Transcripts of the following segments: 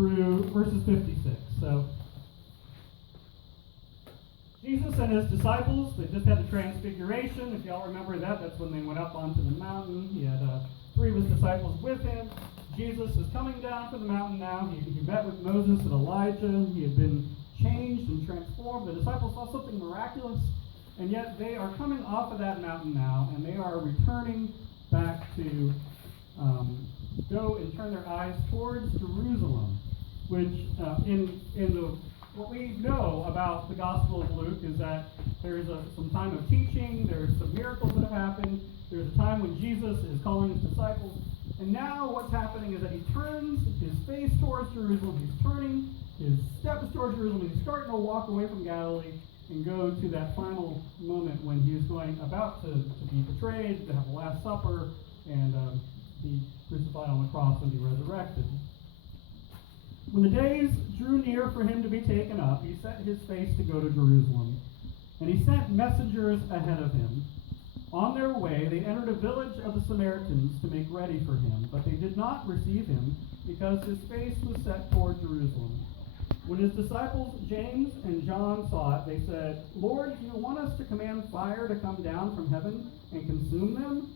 through verses 56. So, Jesus and his disciples, they just had the transfiguration. If y'all remember that, that's when they went up onto the mountain. He had 3 of his disciples with him. Jesus is coming down from the mountain now. He met with Moses and Elijah. He had been changed and transformed. The disciples saw something miraculous, and yet they are coming off of that mountain now, and they are returning back to go and turn their eyes towards Jerusalem, which what we know about the Gospel of Luke is that there's some time of teaching, there's some miracles that have happened, there's a time when Jesus is calling his disciples, and now what's happening is that he turns his face towards Jerusalem, he's turning his steps towards Jerusalem, he's starting to walk away from Galilee and go to that final moment when he is about to be betrayed, to have the Last Supper, and be crucified on the cross and be resurrected. When the days drew near for him to be taken up, he set his face to go to Jerusalem, and he sent messengers ahead of him. On their way, they entered a village of the Samaritans to make ready for him, but they did not receive him, because his face was set toward Jerusalem. When his disciples James and John saw it, they said, "Lord, do you want us to command fire to come down from heaven and consume them?"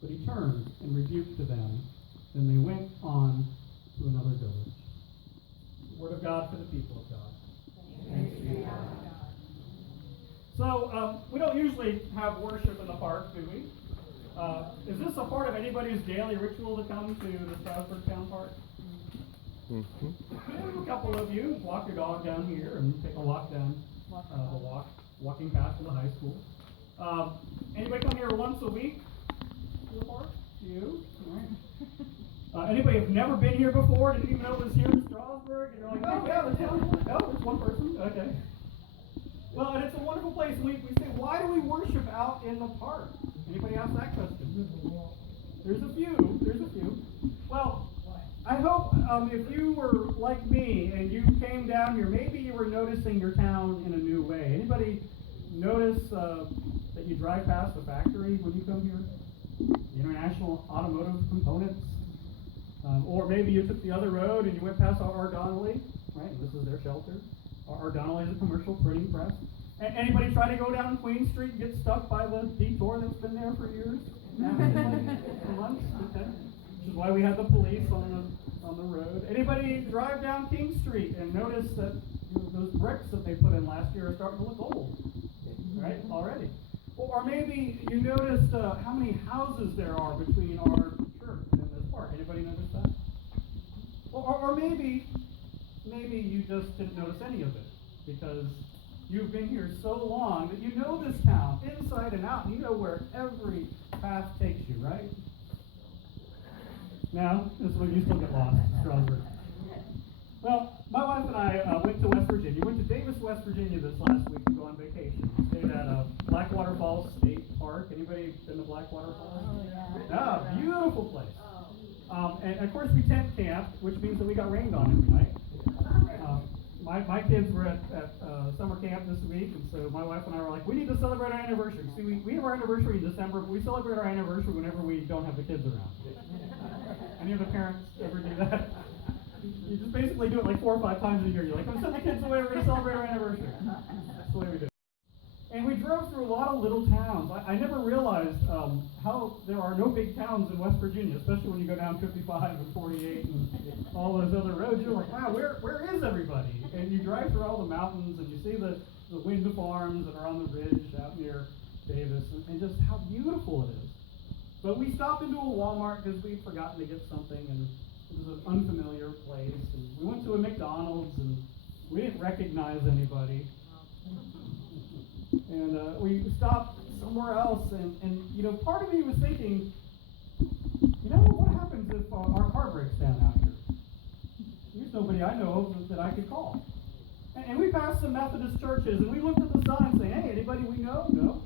But he turned and rebuked them. Then they went on to another village. Word of God for the people of God. Thanks be to God. So, we don't usually have worship in the park, do we? Is this a part of anybody's daily ritual to come to the Strasburg Town Park? Mm-hmm. A couple of you walk your dog down here and take a walk down walking path to the high school. Anybody come here once a week to the park? You? All right. Anybody have never been here before? Didn't even know it was here in Strasburg? And you're like, oh yeah, there's one person. Okay. Well, and it's a wonderful place. We say, why do we worship out in the park? Anybody ask that question? There's a few. Well, I hope if you were like me and you came down here, maybe you were noticing your town in a new way. Anybody notice that you drive past the factory when you come here? The International Automotive Components? Or maybe you took the other road and you went past our Donnelly, right? This is their shelter. Our Donnelly is a commercial printing press. Anybody try to go down Queen Street and get stuck by the detour that's been there for years? For months? Okay. Which is why we have the police on the road. Anybody drive down King Street and notice that those bricks that they put in last year are starting to look old, right? Already. Or maybe you noticed how many houses there are between our church and this park. Anybody notice that? Or maybe you just didn't notice any of it because you've been here so long that you know this town inside and out, and you know where every path takes you, right? Now, this is when you still get lost, Strasburg. Well, my wife and I went to West Virginia. We went to Davis, West Virginia this last week to go on vacation. We stayed at Blackwater Falls State Park. Anybody been to Blackwater Falls? Oh, yeah. Beautiful place. And of course we tent camped, which means that we got rained on every night. My kids were at summer camp this week, and so my wife and I were like, we need to celebrate our anniversary. See, we have our anniversary in December, but we celebrate our anniversary whenever we don't have the kids around. Any of the parents ever do that? You just basically do it like 4 or 5 times a year. You're like, I'm sending the kids away, we're going to celebrate our anniversary. That's the way we do it. And we drove through a lot of little towns. I never realized how there are no big towns in West Virginia, especially when you go down 55 and 48 and all those other roads. You're like, wow, where is everybody? And you drive through all the mountains and you see the wind farms that are on the ridge out near Davis, and just how beautiful it is. But we stopped into a Walmart because we'd forgotten to get something, and it was an unfamiliar place. And we went to a McDonald's and we didn't recognize anybody. And we stopped somewhere else, and you know, part of me was thinking, you know, what happens if our car breaks down out here? There's nobody I know of that I could call. And we passed some Methodist churches, and we looked at the signs saying, hey, anybody we know? No.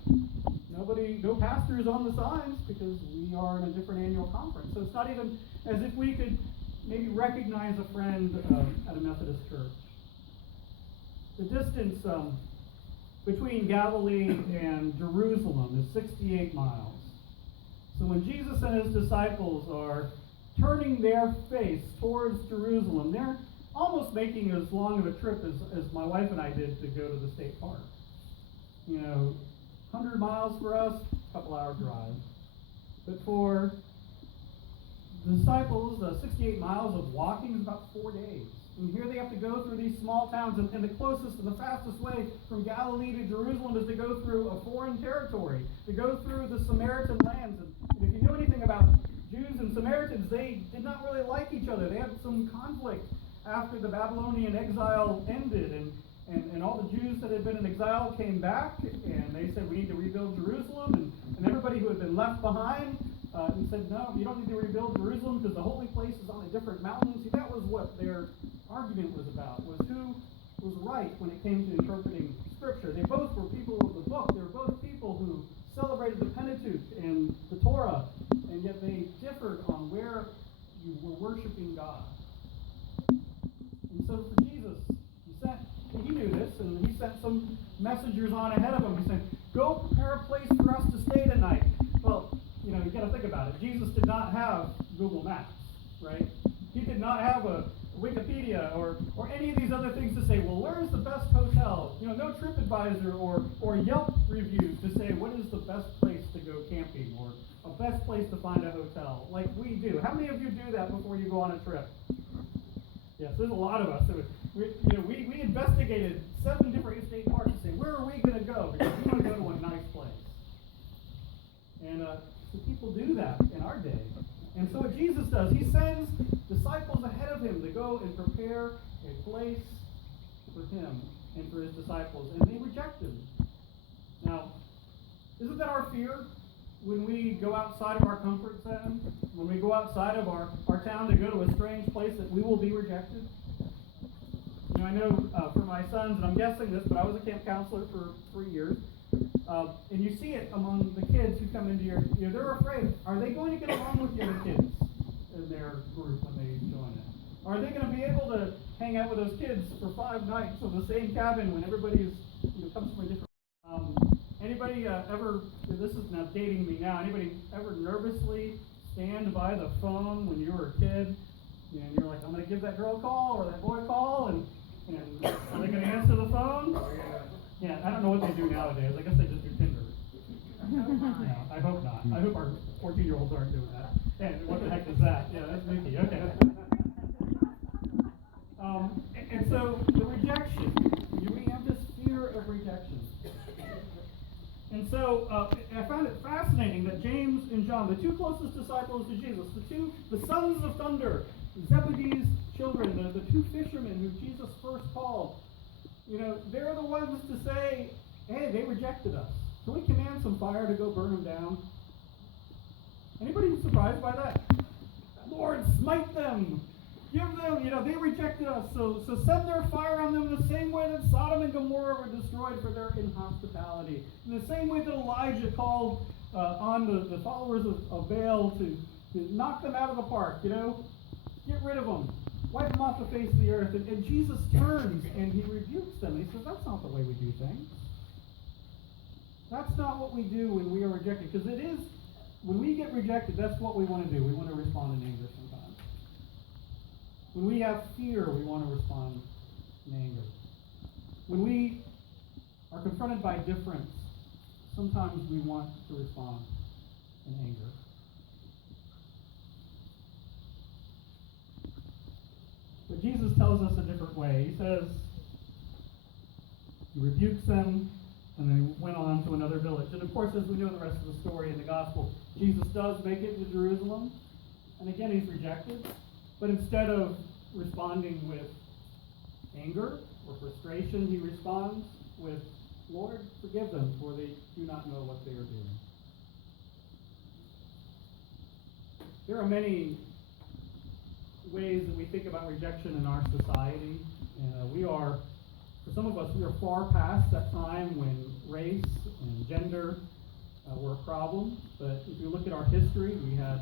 Nobody, no pastors on the signs because we are in a different annual conference. So it's not even as if we could maybe recognize a friend at a Methodist church. The distance between Galilee and Jerusalem is 68 miles. So when Jesus and his disciples are turning their face towards Jerusalem, they're almost making as long of a trip as my wife and I did to go to the state park. 100 miles for us, a couple hour drive. But for the disciples, 68 miles of walking is about 4 days. And here they have to go through these small towns, and the closest and the fastest way from Galilee to Jerusalem is to go through a foreign territory, to go through the Samaritan lands. And if you know anything about Jews and Samaritans, they did not really like each other. They had some conflict after the Babylonian exile ended, and all the Jews that had been in exile came back, and they said, we need to rebuild Jerusalem, and everybody who had been left behind and said, no, you don't need to rebuild Jerusalem because the holy place is on a different mountain. See, that was what their argument was about, was who was right when it came to interpreting Scripture. They both were people of the book. They were both people who celebrated the Pentateuch and the Torah, and yet they differed on where you were worshiping God. And so for Jesus, he knew this, and he sent some messengers on ahead of him. He said, go prepare a place for us to stay tonight. Well, you got to think about it. Jesus did not have Google Maps, right? He did not have a Wikipedia or any of these other things to say, well, where is the best hotel? No TripAdvisor or Yelp reviews to say what is the best place to go camping or a best place to find a hotel, like we do. How many of you do that before you go on a trip? Yes, there's a lot of us. We investigated 7 different state parks to say, where are we going to go? Because we want to go to a nice place. And so people do that in our day. And so what Jesus does, he sends disciples ahead of him to go and prepare a place for him and for his disciples. And they reject him. Now, isn't that our fear? When we go outside of our comfort zone, when we go outside of our town to go to a strange place, that we will be rejected. I know for my sons, and I'm guessing this, but I was a camp counselor for 3 years, and you see it among the kids who come into your, they're afraid. Are they going to get along with the other kids in their group when they join it? Are they going to be able to hang out with those kids for 5 nights in the same cabin when everybody's comes from a different? Anybody ever? This is now dating me now. Anybody ever nervously stand by the phone when you were a kid? And you're like, I'm going to give that girl a call or that boy a call, and are they going to answer the phone? Yeah, I don't know what they do nowadays. I guess they just do Tinder. Yeah, I hope not. I hope our 14-year-olds aren't doing that. And what the heck is that? Yeah, that's Mickey. Okay. And so the rejection. We have this fear of rejection. And so I found it fascinating that James and John, the 2 closest disciples to Jesus, the sons of thunder, Zebedee's children, the 2 fishermen who Jesus first called, they're the ones to say, hey, they rejected us. Can we command some fire to go burn them down? Anybody surprised by that? Lord, smite them. Give them, they rejected us. So send their fire on them the same way that Sodom and Gomorrah were destroyed for their inhospitality. In the same way that Elijah called on the followers of Baal to knock them out of the park, get rid of them. Wipe them off the face of the earth. And Jesus turns and he rebukes them. He says, that's not the way we do things. That's not what we do when we are rejected. Because it is, when we get rejected, that's what we want to do. We want to respond in anger sometimes. When we have fear, we want to respond in anger. When we are confronted by difference, sometimes we want to respond in anger. But Jesus tells us a different way. He says, he rebukes them, and then he went on to another village. And of course, as we know the rest of the story in the gospel, Jesus does make it to Jerusalem. And again, he's rejected. But instead of responding with anger or frustration, he responds with, Lord, forgive them, for they do not know what they are doing. There are many ways that we think about rejection in our society. And for some of us, we are far past that time when race and gender were a problem. But if you look at our history, we had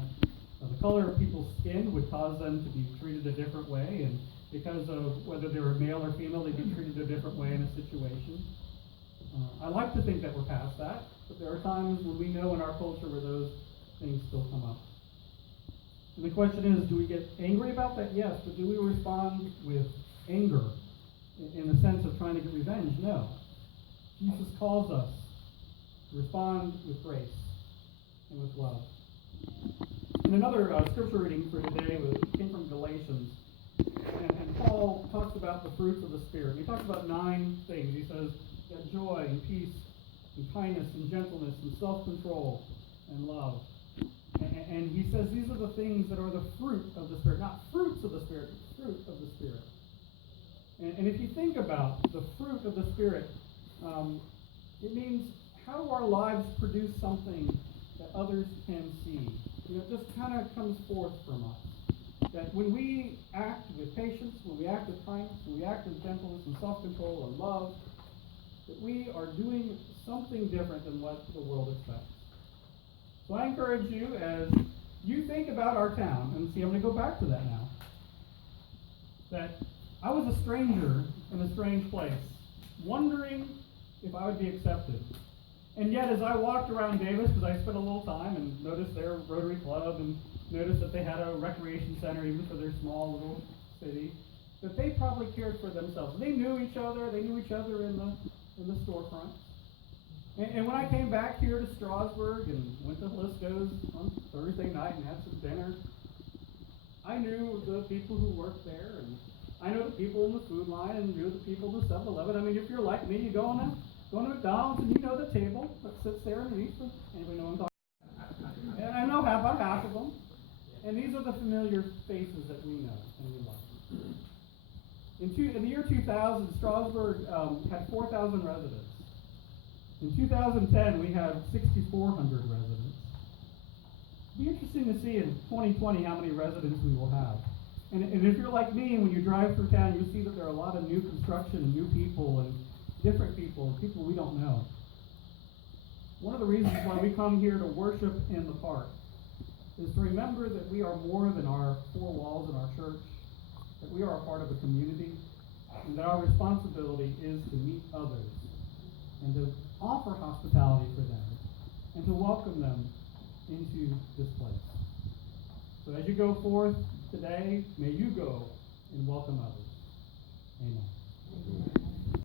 the color of people's skin would cause them to be treated a different way, and because of whether they were male or female, they'd be treated a different way in a situation. I like to think that we're past that, but there are times when we know in our culture where those things still come up. And the question is, do we get angry about that? Yes, but do we respond with anger in the sense of trying to get revenge. No. Jesus calls us to respond with grace and with love. And another scripture reading for today came from Galatians. And Paul talks about the fruits of the Spirit. He talks about 9 things. He says that joy and peace and kindness and gentleness and self-control and love. And he says these are the things that are the fruit of the Spirit. Not fruits of the Spirit, but fruit of the Spirit. And if you think about the fruit of the Spirit, it means how do our lives produce something that others can see? It just kind of comes forth from us. That when we act with patience, when we act with kindness, when we act with gentleness and self-control and love, that we are doing something different than what the world expects. So I encourage you, as you think about our town, and see, I'm going to go back to that now, that I was a stranger in a strange place, wondering if I would be accepted. And yet, as I walked around Davis, because I spent a little time and noticed their Rotary Club and noticed that they had a recreation center even for their small little city, that they probably cared for themselves. They knew each other. They knew each other in the storefront. And when I came back here to Strasburg and went to Lisco's on Thursday night and had some dinner, I knew the people who worked there, and I know the people in the food line, and knew the people in the 7-Eleven. I mean, if you're like me, you go to McDonald's and you know the table that sits there underneath. Anybody know what I'm talking about? And I know about half of them. And these are the familiar faces that we know and we love. In the year 2000, Strasburg had 4,000 residents. In 2010, we had 6,400 residents. It'll be interesting to see in 2020 how many residents we will have. And if you're like me, when you drive through town, you see that there are a lot of new construction and new people and different people and people we don't know. One of the reasons why we come here to worship in the park is to remember that we are more than our 4 walls in our church, that we are a part of a community, and that our responsibility is to meet others and to offer hospitality for them and to welcome them into this place. So as you go forth today, may you go and welcome others. Amen.